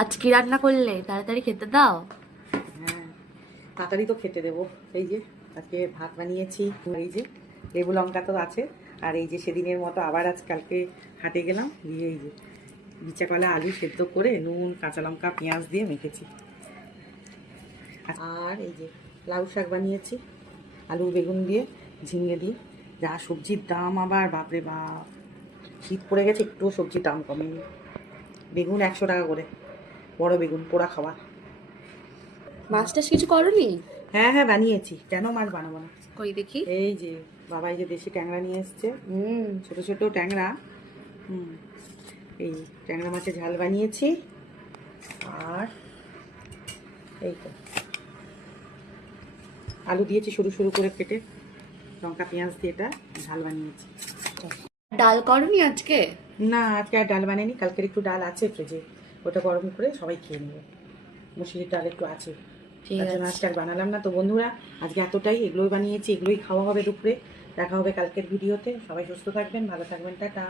আজ কি রান্না করলে? তাড়াতাড়ি খেতে দাও। হ্যাঁ, তাড়াতাড়ি তো খেতে দেবো। এই যে আজকে ভাত বানিয়েছি, এই যে লেবু লঙ্কা তো আছে, আর এই যে সেদিনের মতো আবার আজ কালকে হাটে গেলাম, দিয়ে এই যে বিচা কলা আলু সেদ্ধ করে নুন কাঁচা লঙ্কা পেঁয়াজ দিয়ে মেখেছি। আর এই যে লাউ শাক বানিয়েছি আলু বেগুন দিয়ে, ঝিঙে দিয়ে। যা সবজির দাম আবার, বাপরে বাপ, শীত পড়ে গেছে, একটুও সবজির দাম কমেনি। বেগুন 100 টাকা করে, বড় বেগুন পোড়া খাওয়া। মাছ টাছ কিছু করনি? হ্যাঁ হ্যাঁ বানিয়েছি, কেন মাছ বানাবো না। কই দেখি। এই যে বাবা এই যে দেশি ট্যাংরা নিয়ে এসছে, ছোট ছোট ট্যাংরা। এই ট্যাংরা মাছের ঝাল বানিয়েছি। আর এই তো আলু দিয়েছি সরু সরু করে কেটে, লঙ্কা পেঁয়াজ দিয়ে এটা ঝাল বানিয়েছি। ডাল করনি আজকে? না, আজকে আর ডাল বানাইনি, কালকের একটু ডাল আছে ফ্রিজে, ওটা গরম করে সবাই খেয়ে নেবে। মুসুরির ডাল একটু আছে, তার জন্য আজকে আর বানালাম না। তো বন্ধুরা, আজকে এতটাই, এগুলোই বানিয়েছি, এগুলোই খাওয়া হবে দুপুরে। দেখা হবে কালকের ভিডিওতে। সবাই সুস্থ থাকবেন, ভালো থাকবেন, টাটা।